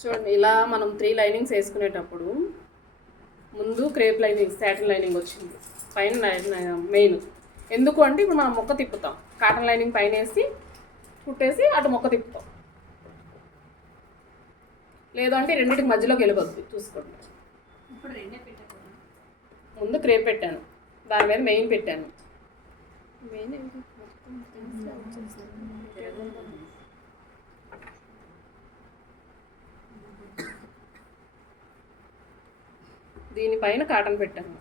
చూడండి, ఇలా మనం 3 లైనింగ్స్ వేసుకునేటప్పుడు ముందు క్రేప్ లైనింగ్, సాటిన్ లైనింగ్ వచ్చింది, పైన మెయిన్. ఎందుకు అంటే ఇప్పుడు మనం మొక్క తిప్పుతాం, కాటన్ లైనింగ్ పైన వేసి కుట్టేసి అటు మొక్క తిప్పుతాం. లేదంటే రెండింటికి మధ్యలోకి వెళ్ళిపోద్ది, చూసుకోండి. ఇప్పుడు రెండే పెట్టాను, ముందు క్రేప్ పెట్టాను, దాని మీద మెయిన్ పెట్టాను. దీనిపైన కాటన్ పెట్టాను,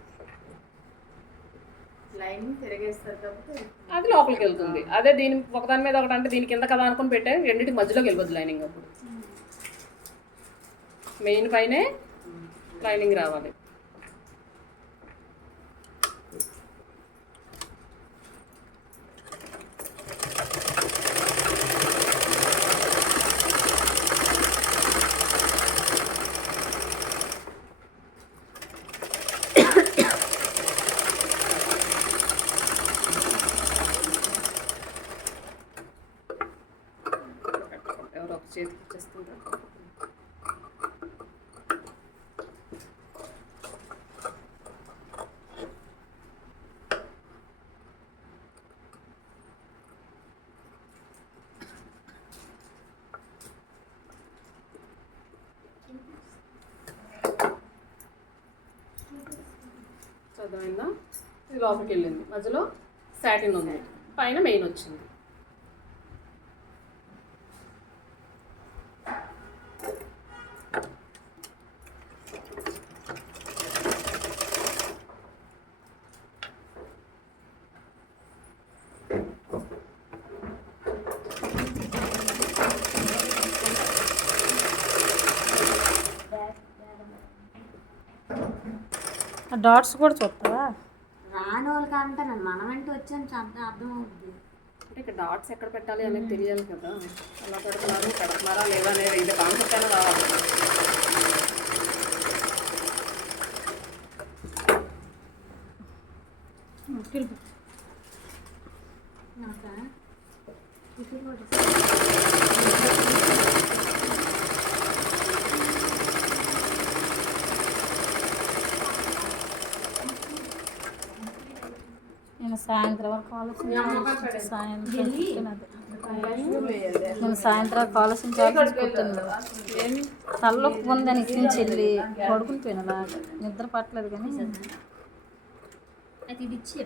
లైనింగ్ తిరిగేస్తారు కాబట్టి అది లోపలికి వెళ్తుంది. అదే దీని ఒకదాని మీద ఒకటి అంటే దీని కింద కదా అనుకుని పెట్టాను, రెండింటికి మధ్యలోకి వెళ్ళిపోద్ది లైనింగ్. అప్పుడు మెయిన్ పైనే లైనింగ్ రావాలి. ఎవరో ఒక చేతికి ఇచ్చేస్తుంటారు. చదవైందా? ఇది లోపలికి వెళ్ళింది, మధ్యలో సాటిన్ ఉంది, పైన మెయిన్ వచ్చింది. డాట్స్ కూడా చూస్తావా? రాని వాళ్ళకి అంటాను, మనం అంటే వచ్చాను అర్థం అవుతుంది. అంటే ఇక్కడ డాట్స్ ఎక్కడ పెట్టాలి అనేది తెలియాలి కదా, ఎలా పెడుతున్నారా లేదా అనేది ఇది కాన్సెప్ట్ అయినా రావాలి. నేను సాయంత్రం వరకు ఆలోచించాను, సాయంత్రం ఆలోచించాల్సింది. తలలోకి ఉందని ఇచ్చి వెళ్ళి పడుకుని పోయినా, బాగా నిద్ర పట్టలేదు. కానీ అది ఇది ఇచ్చే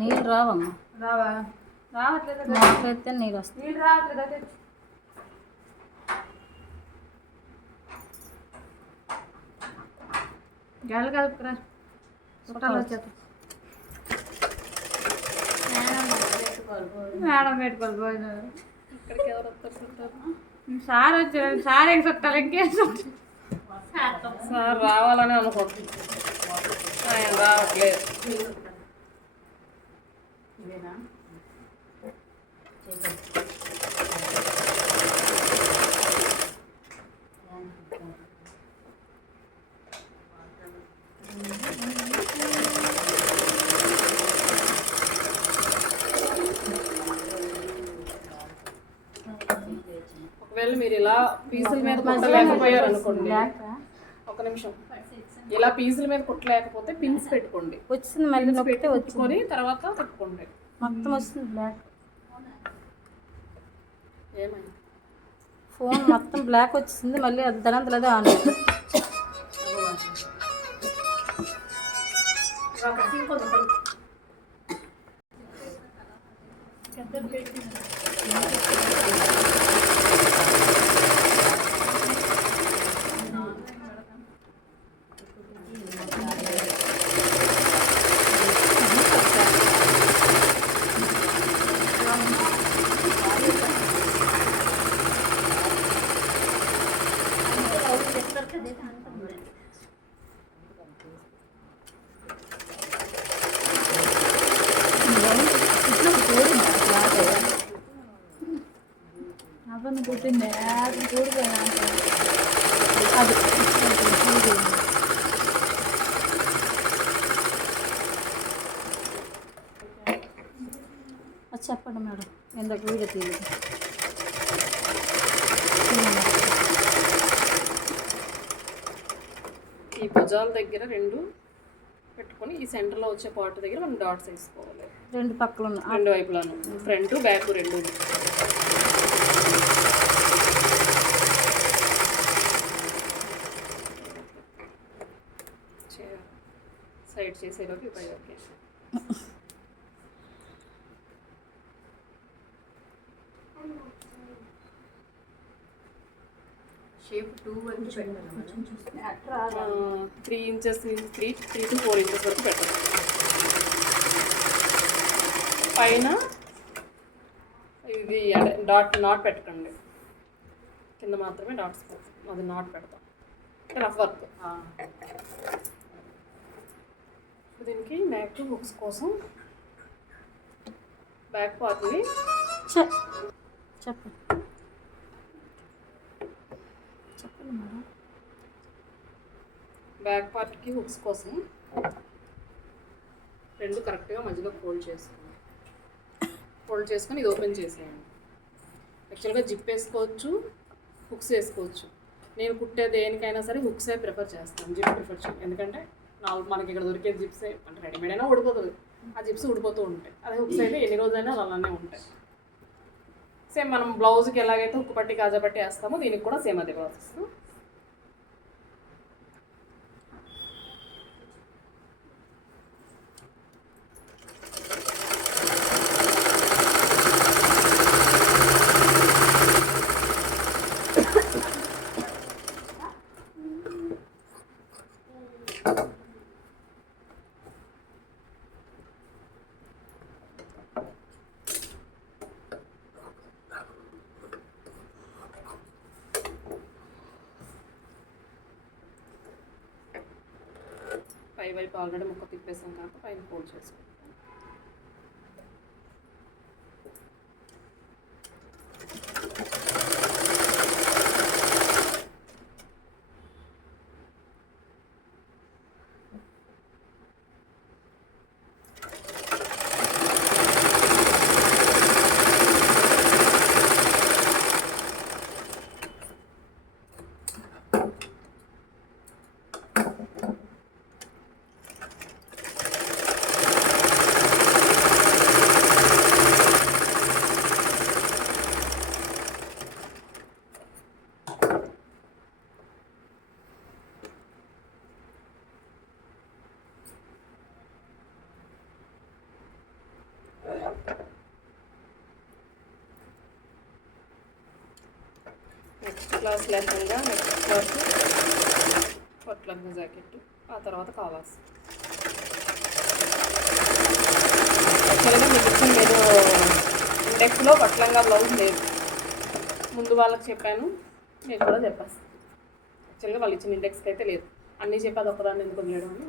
నీళ్ళు రావమ్మా, రావట్లేదు, మాకైతే నీళ్ళు వస్తాయి. నీళ్ళు రావట్లేదు. గాలి కలుపుకురా, చుట్టాలు వచ్చేది మేడం పెట్టుకోవాలి భోజనం. ఇక్కడికి ఎవరు వస్తారు? సార్ వచ్చారు, సార్ ఏం చుట్టాలి, ఇంకేం చుట్టాలి. సార్ రావాలని అనుకుంటున్నాను, ఆయన రావట్లేదు. ఒకవేళ మీరు ఇలా పీసుల మీద కుట్టలేకపోయారు అనుకోండి, ఒక నిమిషం, ఇలా పీసుల మీద కుట్టలేకపోతే పిన్స్ పెట్టుకోండి. వచ్చింది మళ్ళీ నొక్కితే వచ్చుకొని తర్వాత పెట్టుకోండి. మొత్తం వస్తుంది బ్లాక్. ఏమైంది? ఫోన్ మొత్తం బ్లాక్ వచ్చింది, మళ్ళీ అది దానంతలో అదే ఆన్ అయింది. పుట్టింది చూడిపోయినా అది చెప్పండి మేడం, ఎందుకు వీడియో తీయలేదు. ఈ భుజాల దగ్గర రెండు పెట్టుకొని ఈ సెంటర్లో వచ్చే పార్ట్ దగ్గర మనం డాట్స్ వేసుకోవాలి. రెండు పక్కల ఉన్న రెండు వైపులను ఫ్రంట్ బ్యాక్ రెండు. సైడ్ చేసేలోకి ఉపయోగ షేప్ 2 వరకు పెట్టాలి. 3 ఇంచెస్ నుంచి 3 to 4 ఇంచెస్ వరకు పెట్టాలి. పైన ఇది నాట్ పెట్టకండి, కింద మాత్రమే డాట్స్ అది నాట్ పెడతాం. Rough work. దీనికి నెక్ హుక్స్ కోసం బ్యాక్ పార్ట్ని చెప్పండి మేడం. బ్యాక్ పార్ట్కి హుక్స్ కోసం రెండు కరెక్ట్గా మధ్యలో ఫోల్డ్ చేసుకొని ఇది ఓపెన్ చేసేయండి. యాక్చువల్గా జిప్ వేసుకోవచ్చు, హుక్స్ వేసుకోవచ్చు. నేను కుట్టే దేనికైనా సరే హుక్సే ప్రిఫర్ చేస్తాను, జిప్ ప్రిఫర్ చేయను. ఎందుకంటే మనకి ఇక్కడ దొరికే జిప్సే అంటే రెడీమేడ్ అయినా ఊడిపోతుంది, ఆ జిప్స్ ఊడిపోతూ ఉంటాయి. అదే హుక్స్ అయితే ఎన్ని రోజులైనా అలానే ఉంటాయి. సేమ్ మనం బ్లౌజ్కి ఎలాగైతే హుక్ పట్టి కాజా పట్టి వేస్తామో దీనికి కూడా సేమ్ అదే ప్రాసెస్. పై వైపు ఆల్రెడీ ముక్క తిప్పేసాం కాబట్టి పైన ఫోల్డ్ చేసుకుంటాం. Next class lehenga, next class పొట్లంగా జాకెట్, ఆ తర్వాత కావాల్సి యాక్చువల్గా మీకు ఇచ్చిన మీరు ఇండెక్స్లో పొట్లంగా బ్లౌజ్ లేదు. ముందు వాళ్ళకి చెప్పాను, నేను కూడా చెప్పేస్తాను. యాక్చువల్గా వాళ్ళు ఇచ్చిన ఇండెక్స్కి అయితే లేదు. అన్నీ చెప్పేది ఒక్కదాన్ని ఎందుకు చేయడం అని.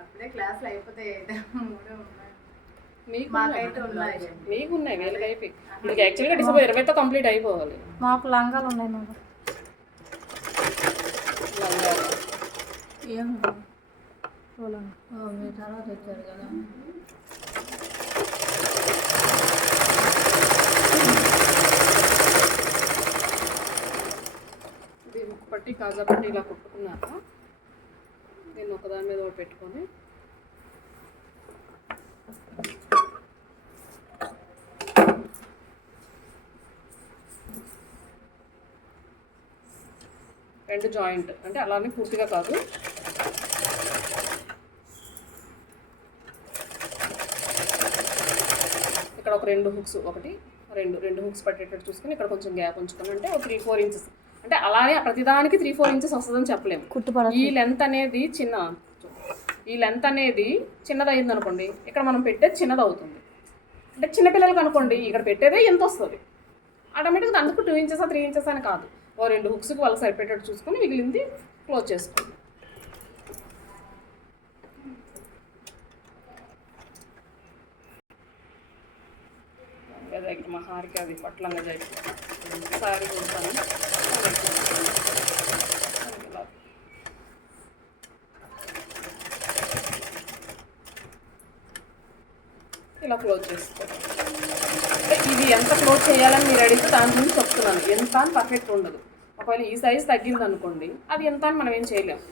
అప్పుడే క్లాసులు అయిపోతాయి. మీకు ఉన్నాయి వేలకి అయిపోయి. మీకు యాక్చువల్గా డిసెంబర్ 20తో కంప్లీట్ అయిపోవాలి. మాకు లంగాలు ఉన్నాయి మేడం. ఏం మీరు తర్వాత వచ్చారు కదా. ఇది ముక్కు పట్టి కాజా పట్టి ఇలా కుట్టుకున్నాక దీన్ని ఒకదాని మీద ఒకటి పెట్టుకొని రెండు జాయింట్ అంటే అలానే పూర్తిగా కాదు, ఇక్కడ ఒక రెండు హుక్స్, ఒకటి రెండు హుక్స్ పట్టేటట్టు చూసుకొని ఇక్కడ కొంచెం గ్యాప్ ఉంచుకొని, అంటే ఒక 3-4 ఇంచెస్. అంటే అలానే ప్రతిదానికి 3-4 ఇంచెస్ వస్తుందని చెప్పలేము. ఈ లెంత్ అనేది ఈ లెంత్ అనేది చిన్నది అయింది అనుకోండి, ఇక్కడ మనం పెట్టేది చిన్నది అవుతుంది. అంటే చిన్నపిల్లలకి అనుకోండి ఇక్కడ పెట్టేదే ఎంత వస్తుంది ఆటోమేటిక్గా అందుకు 2 ఇంచెస్ 3 ఇంచెస్ అని కాదు, ఓ 2 హుక్స్కి వాళ్ళకి సరిపెట్టేట్టు చూసుకొని మిగిలింది క్లోజ్ చేసుకోండి. దగ్గర మా హారికి అది పట్లంగా జరిగింది సారీ చూస్తాను. ఇలా క్లోజ్ చేసుకోండి. ఇది ఎంత క్లోజ్ చేయాలని మీరు అడిగితే దాని గురించి చెప్తున్నాను. ఎంత అని పర్ఫెక్ట్ ఉండదు. ఒకవేళ ఈ సైజ్ తగ్గింది అనుకోండి, అది ఎంత అని మనం ఏం చేయలేము.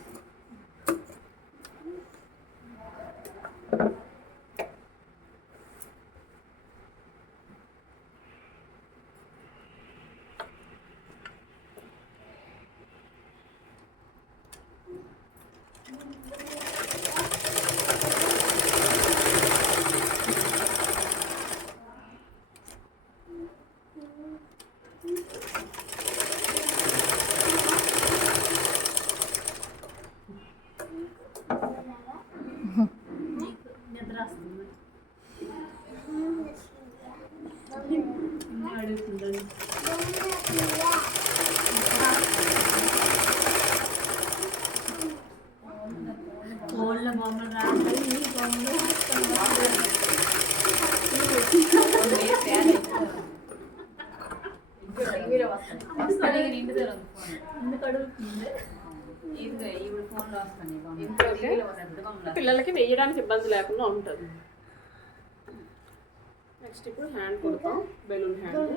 పిల్లలకి వేయడానికి ఇబ్బంది లేకుండా ఉంటుంది. నెక్స్ట్ ఇప్పుడు హ్యాండ్ కుడతాం, బెలూన్ హ్యాండ్.